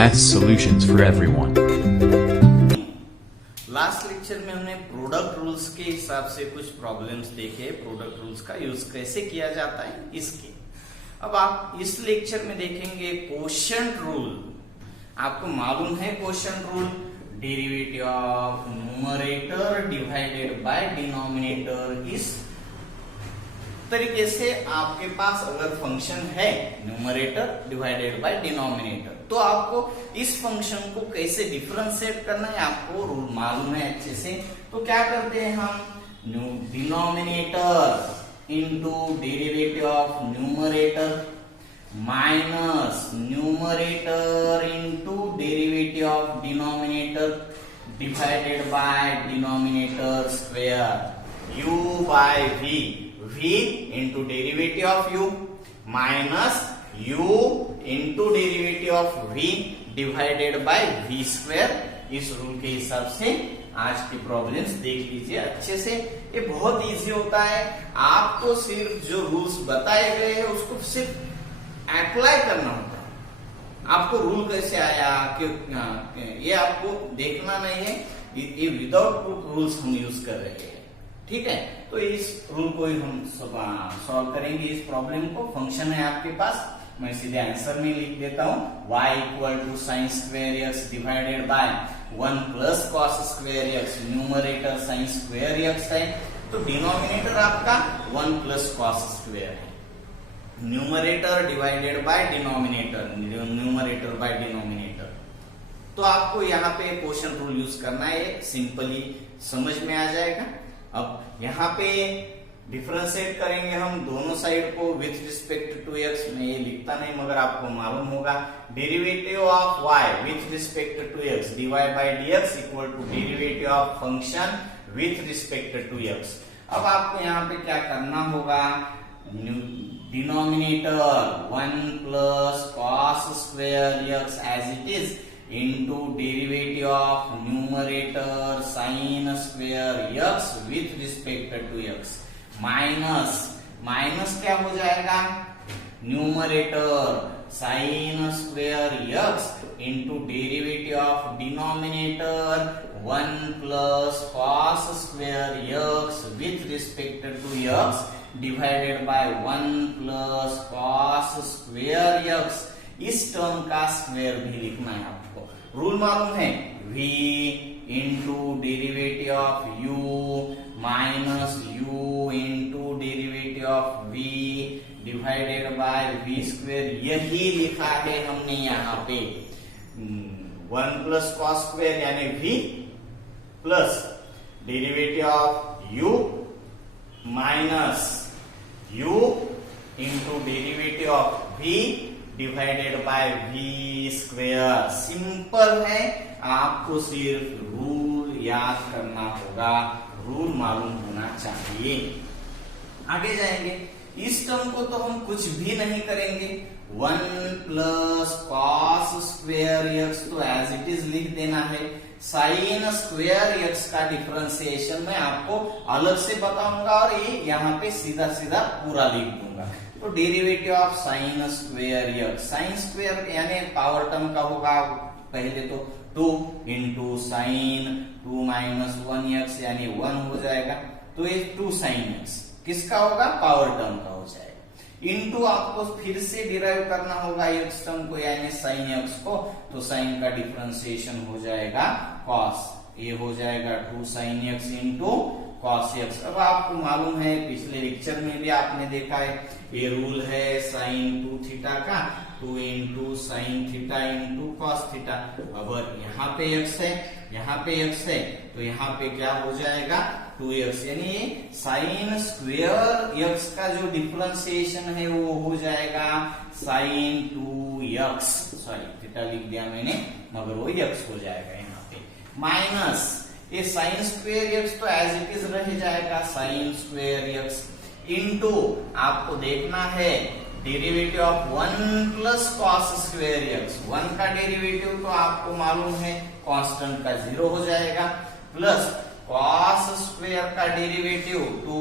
Math solutions for everyone. Last lecture में हमने product rules के हिसाब से कुछ प्रॉब्लम्स देखे, प्रोडक्ट रूल्स का यूज कैसे किया जाता है इसके। अब आप इस लेक्चर में देखेंगे कोशेंट रूल। आपको मालूम है quotient rule, derivative of numerator divided by denominator. इस तरीके से आपके पास अगर फंक्शन है न्यूमरेटर डिवाइडेड बाय डिनोमिनेटर, तो आपको इस फंक्शन को कैसे डिफरेंशिएट करना है आपको रूल मालूम है अच्छे से। तो क्या करते हैं हम, denominator into derivative of numerator minus numerator into derivative of denominator divided by denominator square, u by v, v into derivative of u minus u into derivative of v divided by v square। इस rule के हिसाब से आज की problems देख लीजिए अच्छे से। ये बहुत इजी होता है, आपको सिर्फ जो रूल्स बताए गए हैं उसको सिर्फ अप्लाई करना होता है। आपको रूल कैसे आया कि ये आपको देखना नहीं है, ये विदाउट रूल्स हम यूज कर रहे हैं, ठीक है। तो इस रूल को ही हम सॉल्व करेंगे इस प्रॉब्लम को। फंक्शन है आपके पास, मैं सीधे आंसर में लिख देता हूं, y equal to sine square x divided by 1 plus cos square x. Numerator sine square x है तो डिनोमिनेटर आपका 1 प्लस कॉस स्क्वायर है। Numerator divided by denominator, numerator by denominator. तो आपको यहाँ पे क्वेश्चन रूल यूज करना है, सिंपली समझ में आ जाएगा। अब यहाँ पे डिफरेंशिएट करेंगे हम दोनों साइड को विथ रिस्पेक्ट टू एक्स। मैं ये लिखता नहीं मगर आपको मालूम होगा, derivative of y with respect to x dy by dx equal to derivative of function with respect to x. अब आपको यहाँ पे क्या करना होगा, denominator 1 plus cos square x as it is into derivative of numerator sin square x with respect to x minus क्या हो जाएगा, numerator sin square x into derivative of denominator 1 plus cos square x with respect to x divided by 1 plus cos square x। इस term का square भी लिखना है आपको। Rule मालूम है, v into derivative of u minus u into derivative of v divided by v square. यही लिखा है हमने यहाँ पे 1 प्लस कॉस स्क्वायर यानी v plus derivative of u minus u into derivative of v divided by v square. Simple है, आपको सिर्फ रूल याद करना होगा, रूल मालूम होना चाहिए। आगे जाएंगे, इस टर्म को तो हम कुछ भी नहीं करेंगे, 1 प्लस कॉस स्क्वायर एक्स तो एज इट इज लिख देना है। साइन स्क्वायर एक्स का डिफरेंशिएशन मैं आपको अलग से बताऊंगा और ये यहाँ पे सीधा सीधा पूरा लिख दूंगा। तो derivative of sine square x, sine square यानी पावर टर्म का होगा पहले तो 2 इंटू साइन 2 माइनस 1 एक्स यानी 1 हो जाएगा। तो ये 2 साइन एक्स किसका होगा, पावर टर्म का हो जाएगा। इंटू आपको फिर से डिराइव करना होगा एक्स टर्म को यानी साइन एक्स को, तो साइन का डिफरेंशिएशन हो जाएगा कॉस, ये हो जाएगा 2 sine x into cos x. अब आपको मालूम है, पिछले लेक्चर में भी आपने देखा है, ये रूल है साइन 2 थीटा का, 2 into sine theta into cos theta. अगर यहाँ पे x है, यहाँ पे x है, तो यहाँ पे क्या हो जाएगा 2x, यानी साइन स्क्वायर x का जो डिफरेंशिएशन है वो हो जाएगा साइन 2x। सॉरी थीटा लिख दिया मैंने मगर वो x हो जाएगा यहाँ पे। माइनस ये साइन स्क्वायर एक्स तो एज इट इज रह जाएगा साइन स्क्वायर एक्स इंटू आपको देखना है derivative of 1 plus cos square x. 1 का डेरिवेटिव तो आपको मालूम है कांस्टेंट का 0 हो जाएगा, प्लस कॉस स्क्वायर का डेरिवेटिव 2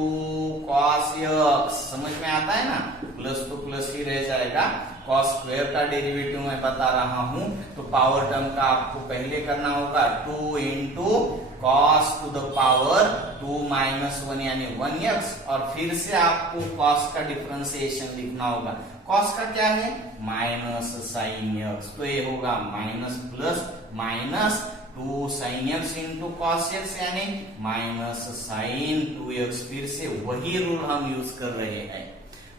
कॉस एक्स। समझ में आता है ना, प्लस तो प्लस ही रह जाएगा, कॉस स्क्वायर का डेरिवेटिव मैं बता रहा हूं, तो पावर टर्म का आपको पहले करना होगा 2 into cos two the power 2 minus 1 यानी 1x, और फिर से आपको कॉस का डिफरेंशिएशन लिखना होगा। कॉस का क्या है? माइनस साइन x, तो ये होगा minus plus minus 2 sine x into cos x यानी माइनस साइन 2x। फिर से वही रूल हम यूज कर रहे हैं।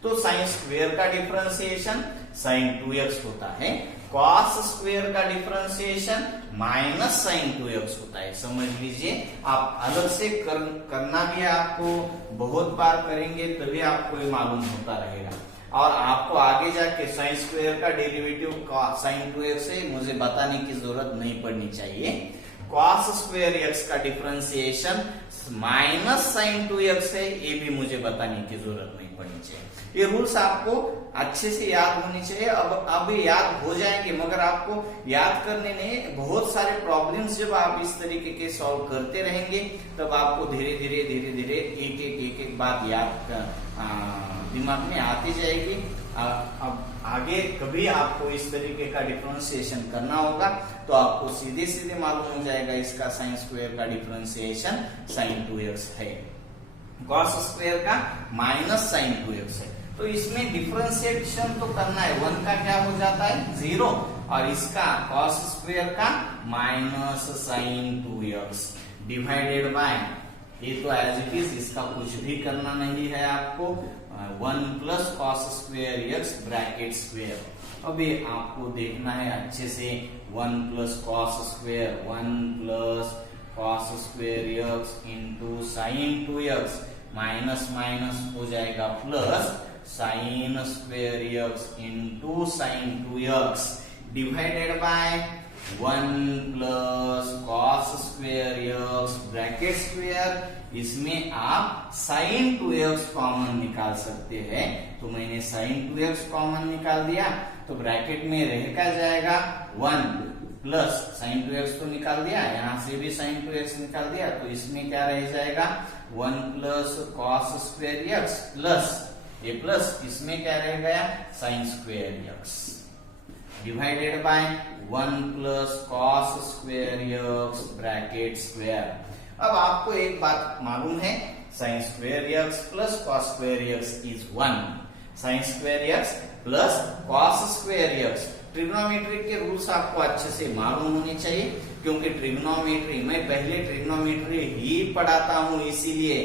तो साइन स्क्वायर का डिफरेंशिएशन साइन 2x होता है, कॉस स्क्वायर का डिफरेंशिएशन माइनस साइन 2x होता है। समझ लीजिए, आप अलग से करना भी आपको बहुत बार करेंगे तभी आपको ये मालूम होता रहेगा, और आपको आगे जाके साइन स्क्वायर का डेरिवेटिव साइन 2x से मुझे बताने की जरूरत नहीं पड़नी चाहिए। कॉस स्क्वायर x का डिफरेंशिएशन माइनस साइन 2x है, ये भी मुझे बताने की जरूरत नहीं पड़नी चाहिए। ये रूल्स आपको अच्छे से याद होनी चाहिए। अब याद हो जाएंगे, मगर आपको याद करने में बहुत सारे प्रॉब्लम्स जब आप इस तरीके के सॉल्व करते रहेंगे तब आपको धीरे धीरे एक बात याद दिमाग में आती जाएगी। अब आगे कभी आपको इस तरीके का डिफरेंशिएशन करना होगा तो आपको सीधे सीधे मालूम हो जाएगा इसका साइन स्क्वायर का डिफरेंशिएशन साइन 2x है, कॉस स्क्वायर का माइनस साइन 2x है। तो इसमें डिफरेंशिएशन तो करना है, 1 का क्या हो जाता है 0, और इसका कॉस स्क्वायर का minus sine 2x divided by, ये तो एज इट इज, इसका कुछ भी करना नहीं है आपको, 1 plus cos square x bracket square. अब ये आपको देखना है अच्छे से, 1 plus cos square 1 plus cos square x into sine 2x minus minus हो जाएगा plus sign square x into sine 2x divided by 1 plus cos square x bracket square. इसमें आप साइन 2x कॉमन निकाल सकते हैं, तो मैंने साइन 2x कॉमन निकाल दिया, तो ब्रैकेट में रह क्या जाएगा 1 प्लस साइन 2x तो निकाल दिया, यहां से भी साइन 2x निकाल दिया, तो इसमें क्या रह जाएगा 1 plus cos square x plus ये प्लस इसमें क्या रह गया sign square x divided by 1 plus cos square x bracket square. अब आपको एक बात मालूम है, sine square x plus cos square x is 1, sign square x plus cos square x। Trigonometry के रूल्स आपको अच्छे से मालूम होने चाहिए, क्योंकि ट्रिग्नोमेट्री मैं पहले ट्रिग्नोमेट्री ही पढ़ाता हूं, इसीलिए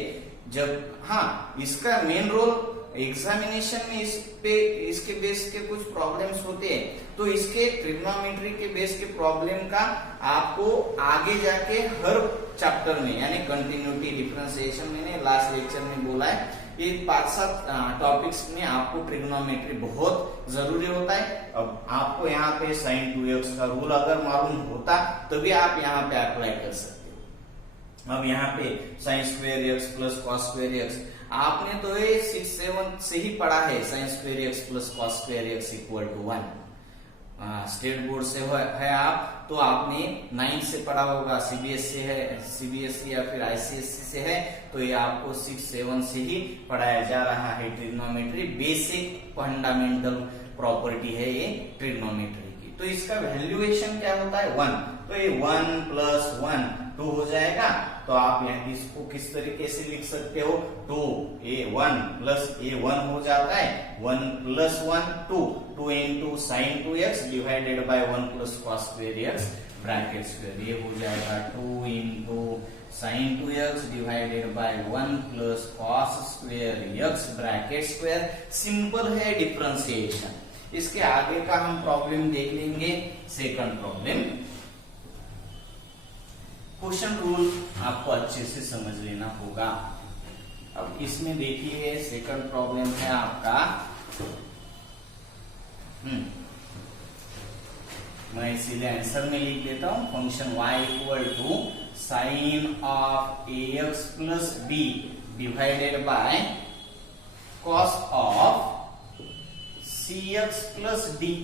जब इसका मेन रोल एग्जामिनेशन में इसके बेस के कुछ प्रॉब्लम्स होते हैं, तो इसके ट्रिग्नोमेट्री के बेस के प्रॉब्लम का आपको आगे जाके हर चैप्टर में, यानी कंटिन्यूटी, डिफरेंशिएशन, मैंने लास्ट लेक्चर में बोला है, ये 5-7 टॉपिक्स में आपको ट्रिग्नोमेट्री बहुत जरूरी होता है। अब आपको यहाँ पे साइन 2x का रूल अगर मालूम होता तभी आप यहाँ पे अप्लाई कर सकते हो। अब यहाँ पे sine square x plus cos square x आपने तो ये 6-7 से ही पढ़ा है, sine square x plus cos square x equal to 1। State board से है आप, तो आपने 9 से पढ़ा होगा, सीबीएसई या फिर आईसीएसई से है, तो ये आपको 6-7 से ही पढ़ाया जा रहा है। ट्रिग्नोमेट्री बेसिक फंडामेंटल प्रॉपर्टी है ये ट्रिग्नोमेट्री की। तो इसका वैल्यूएशन क्या होता है 1, तो ये 1 प्लस 1 2 हो जाएगा, तो आप यहाँ इसको किस तरीके से लिख सकते हो 2a1 प्लस a1 हो जाता है 1 plus 1 2 into sine 2x divided by 1 plus cos square x bracket square. ये हो जाएगा 2 into sine 2x divided by 1 plus cos square x bracket square. Simple है डिफरेंशिएशन। इसके आगे का हम प्रॉब्लम देख लेंगे। सेकंड प्रॉब्लम, क्वेश्चन रूल आपको अच्छे से समझ लेना होगा। अब इसमें देखिए सेकंड प्रॉब्लम है आपका, मैं इसीलिए आंसर में लिख देता हूं, function y equal to sine of ax plus b divided by cos of cx plus d।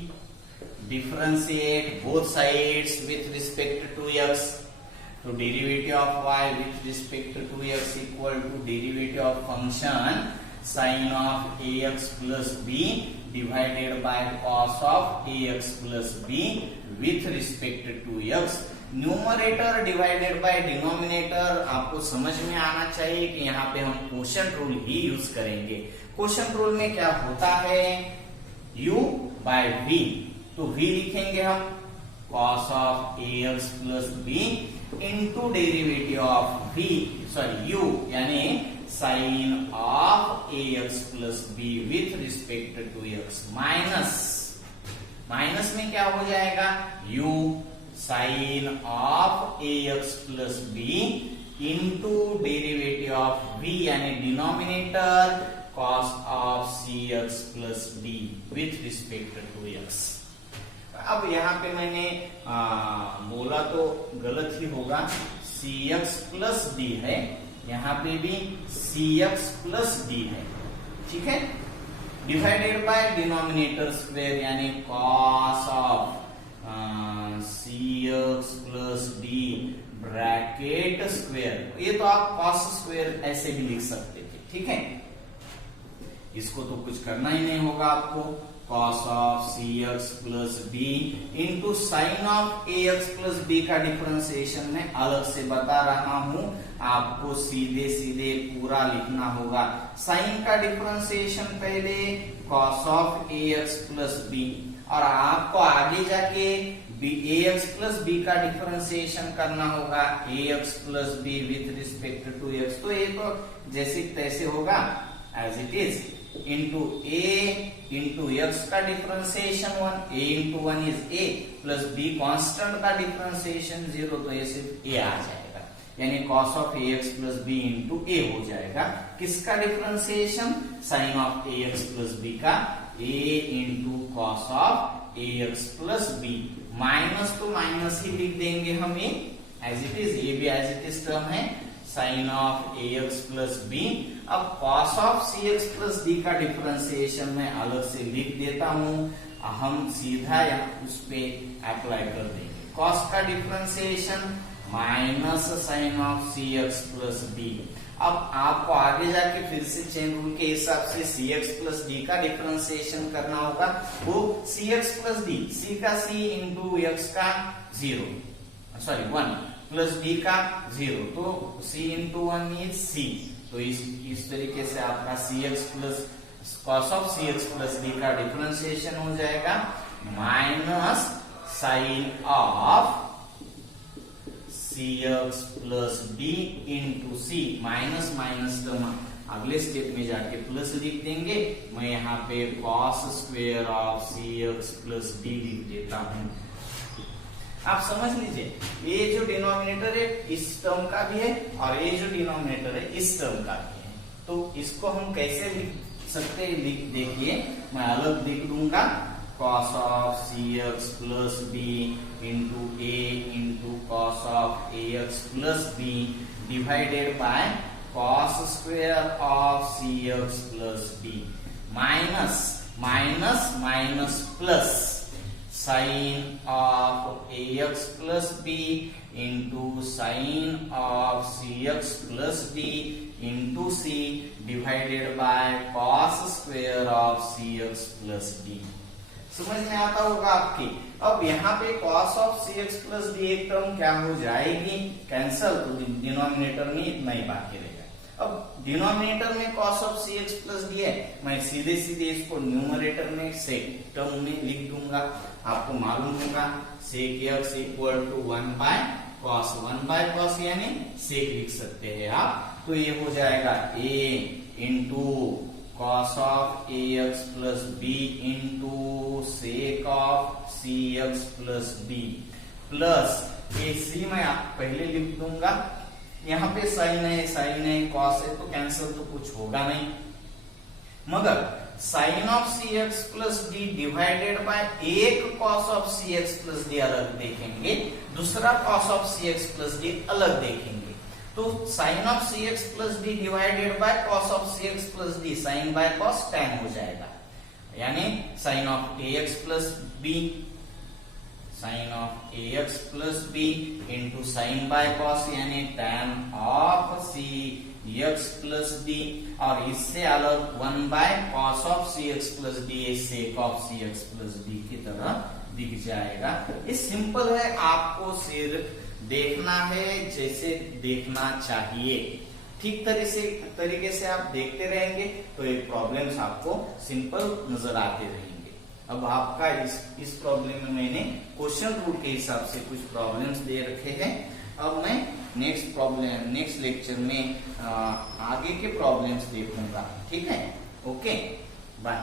Differentiate both sides with respect to x। तो derivative of y with respect to x equal to derivative of function sine of ax plus b divided by cos of a x plus b with respect to x. Numerator divided by denominator आपको समझ में आना चाहिए कि यहाँ पे हम quotient rule ही यूज करेंगे। क्वोशंट रूल में क्या होता है, u बाय v, तो v लिखेंगे हम cos of ax plus b into derivative of v, sorry u यानी sine of ax plus b with respect to x, minus में क्या हो जाएगा, u sine of ax plus b into derivative of v यानी denominator cos of cx plus d with respect to x। अब यहाँ पे मैंने बोला तो गलत ही होगा, cx प्लस d है, यहाँ पे भी cx प्लस d है, ठीक है। डिवाइडेड बाय डिनोमिनेटर स्क्वायर यानी cos of cx plus d bracket square, ये तो आप cos स्क्वायर ऐसे भी लिख सकते थे, ठीक है। इसको तो कुछ करना ही नहीं होगा आपको, cos of cx plus b into sine of ax plus b का डिफरेंशिएशन में अलग से बता रहा हूं, आपको सीधे सीधे पूरा लिखना होगा। साइन का डिफरेंशिएशन पहले cos of ax plus b, और आपको आगे जाके ax प्लस b का डिफरेंशिएशन करना होगा ax plus b with respect to x। तो ये तो जैसे तैसे होगा as it is, into a into x का differentiation 1, a into 1 is a plus b constant का डिफरेंशिएशन 0, तो ये सिर्फ a आ जाएगा, यानी cos of ax plus b into a हो जाएगा। किसका differentiation, sine of ax plus b का, a into cos of ax plus b, minus तो माइनस ही लिख देंगे हम एज इट इज, ये भी एज इट इज टर्म है, sine of ax plus b। अब cos of cx plus d का डिफरेंशिएशन में अलग से लिख देता हूं, हम सीधा यहाँ उस पे अप्लाई कर देंगे। cos का differentiation minus sine of cx plus d। अब आपको आगे जाके फिर से चेन रूल के हिसाब से cx प्लस d का डिफरेंशिएशन करना होगा, वो cx प्लस d, c का c इंटू x का 0, सॉरी 1 प्लस d का 0, तो c इंटू 1 इज c। तो इस तरीके से आपका cx plus cos of cx plus d का डिफरेंशिएशन हो जाएगा, minus sine of cx plus d into c, minus minus term अगले स्टेप में जाके प्लस लिख देंगे। मैं यहाँ पे cos square of cx plus d लिख देता हूँ। आप समझ लीजिए, ये जो डिनोमिनेटर है इस टर्म का भी है और ये जो डिनोमिनेटर है इस टर्म का भी है, तो इसको हम कैसे लिख सकते हैं, देखिए मैं अलग लिख दूंगा, cos of cx plus b into a into cos of ax plus b divided by cos square of cx plus b, minus minus minus plus sign of ax plus b into sine of cx plus d into c divided by cos square of cx plus d। समझ में आता होगा आपकी। अब यहाँ पे cos of cx plus d एक term क्या हो जाएगी, कैंसल, तो डिनोमिनेटर में इतना ही बाकी रहेगा। अब डिनोमिनेटर में cos of cx plus d है, मैं सीधे सीधे इसको न्यूमरेटर में सेक टर्म में लिख दूंगा। आपको मालूम होगा sec x equal to 1 by cos यानी सेक लिख सकते हैं आप, तो ये हो जाएगा a into cos of ax plus b into sake of cx plus b plus A c मैं आप पहले लिख दूंगा, यहाँ पे साइन है cos है, तो कैंसिल तो कुछ होगा नहीं, मगर sine of cx plus d divided by एक cos of cx plus d अलग देखेंगे, दूसरा cos of cx plus d अलग देखेंगे, तो sine of cx plus d divided by cos of cx plus d sine by cos tan हो जाएगा, यानी sine of ax plus b sine of a x plus b into sine by cos यानी tan of c x plus d, और इससे अलग 1 by cos of c x plus d sec of c x plus d की तरह दिख जाएगा। ये simple है, आपको सिर्फ देखना है जैसे देखना चाहिए। ठीक तरीके से आप देखते रहेंगे तो ये प्रॉब्लम्स आपको सिंपल नजर आते रहेंगे। अब आपका इस प्रॉब्लम में मैंने क्वेश्चन रूल के हिसाब से कुछ प्रॉब्लम्स दे रखे हैं। अब मैं नेक्स्ट लेक्चर में आगे के प्रॉब्लम्स देखूंगा। ठीक है, ओके, बाय।